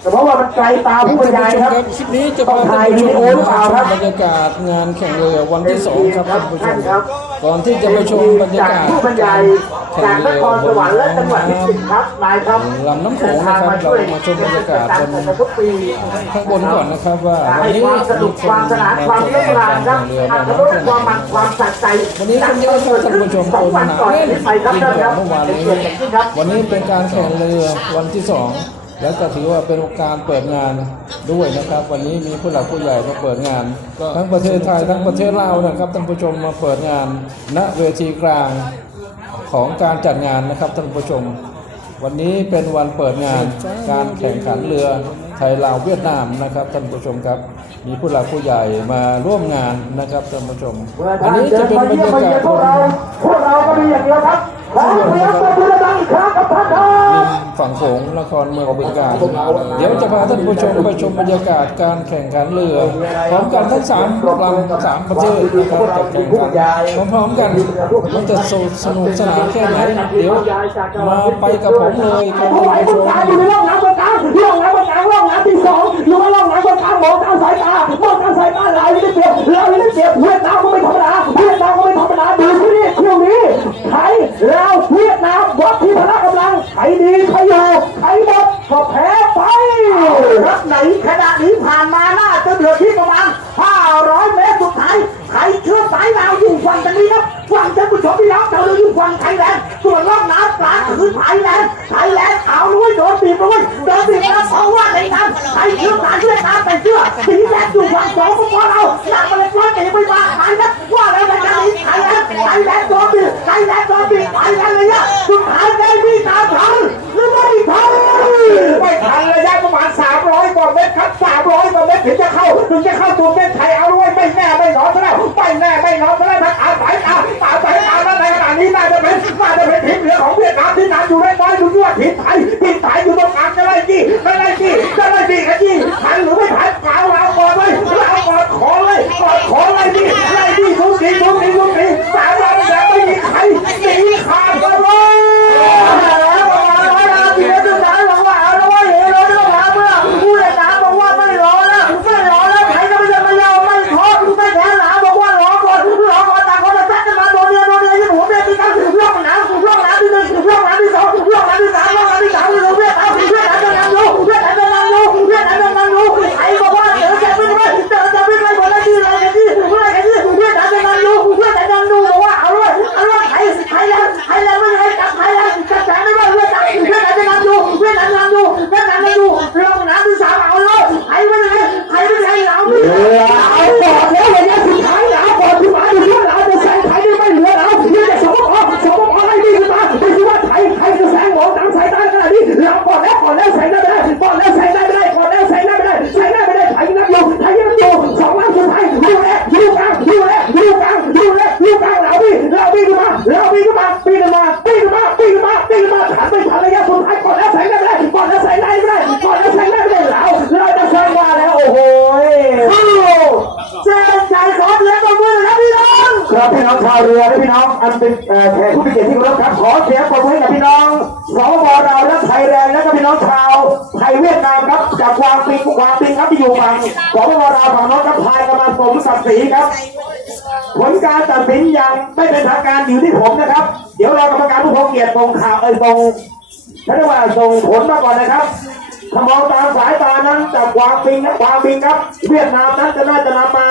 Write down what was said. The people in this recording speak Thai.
แต่เพราะว่ามันไกลตาผู้บรรยายครับคลิปนี้จะต้องถ่ายวิดีโอหรือเปล่าครับบรรยากาศงานแข่งเรือวันที่สองครับท่านผู้ชมครับก่อนที่จะไปชมบรรยากาศผู้บรรยายแข่จางกนเรือครสวรรค์และจังหวัดพิจิตรครับนายครับลำน้ำโขงนะครับเรามาชมบรรยากาศบนทุกปีข้างบนก่อนนะครับว่าวันให้นี้ความสนุกความสนานความเล่นรานครับเรืออัมาตรสความมันความสัใจวันนี้คนเยอะครับท่านผู้ชมสองวันก่อนเล่นที่ไปครับดีท่านกคว่ารับเมื่อวานเป็นนี้เกียรติอย่างยิ่งครับวันนี้เป็นการแข่งเรือวันที่สอง และก็ถือว่าเป็นโอกาสเปิดงานด้วยนะครับ วันนี้มีผู้หลักผู้ใหญ่มาเปิดงาน ทั้งประเทศไทยทั้งประเทศลาวนะครับท่านผู้ชมมาเปิดงาน ณเวทีกลางของการจัดงานนะครับท่านผู้ชม วันนี้เป็นวันเปิดงานการแข่งขันเรือไทยลาวเวียดนามนะครับท่านผู้ชมครับ มีผู้หลักผู้ใหญ่มาร่วมงานนะครับท่านผู้ชมเมื่ออันท่านนี้เดิจะนเป็นมาบรรเยี่ยมยามาเยีกายศนพวกเราพวกเราก็มีอย่างเดียวครับ ริมฝั่งโขงนครเมืองบึงกาฬเดี๋ยวจะพาท่านผู้ชมไปชมบรรยากาศการแข่งขันเรือพร้อมกันทั้งสามลำสามประเทศนะครับจะแข่งขันพร้อมๆกันมันจะสนุกสนานแค่ไหนเดี๋ยวมาไปกับผมเลยครับผู้ท่านผู้ชมอยู่ในร่องน้ำบนกลางร่องน้ำบนกลางร่องน้ำที่สองอยู่ในร่องน้ำบนกลางมองตามสายตามองตามสายตาเราไม่ได้เปรียบเราไม่ได้เปรียบเวียดนามก็ไม่ธรรมดาเวียดนามก็ไม่ธรรมดาดูที่นี่คู่นี้ไทยลาวเวียดนามวัดที่พละกำลังใครดีใครอยู่ใครหมดก็แพ้ไปรับไหน ที่ผ่านมาน่าจะเดือดที่ประมาณ 500 เมตรสุดท้ายใครเชื่อสายลาวอยู่ฝั่งตรงนี้ครับฝั่งท่านผู้ชมพี่น้องเราอยู่ฝั่งไทยแลนด์ส่วนรอบน้ำกลางคือไทยแลนด์ไทยแลนด์เอาด้วยโดนบีบด้วยโดนบีบแล้วเพราะว่าในน้ำใครเชื่อสายเชื่อตามแต่เชื่อสีแดงอยู่ฝั่งสอง ถึงจะเข้าถึงจะเข้าตัวเส้นไทยเอา ชาวเรือและพี่น้องอันเป็นแขกผู้มีเกียรติที่เคารพครับขอเสียงปรบมือให้กับพี่น้องสปปลาและไทยแลนด์และก็พี่น้องชาวไทยเวียดนามครับจากวางปิงวางปิงครับที่อยู่ฝั่งสปปลาฝั่งน้นครับพายกำลังสมศักดิ์ศรีครับ ผลการตัดสินยังไม่เป็นทางการอยู่ที่ผมนะครับ เดี๋ยวรอกรรมการผู้ทรงเกียรติส่งข่าวเอ้ยส่งเขาเรียกว่าส่งผลมาก่อนนะครับถ้ามองตามสายตานั้นจากวางปิงนะวางปิงครับ เวียดนามนั้นจะน่าจะนำมา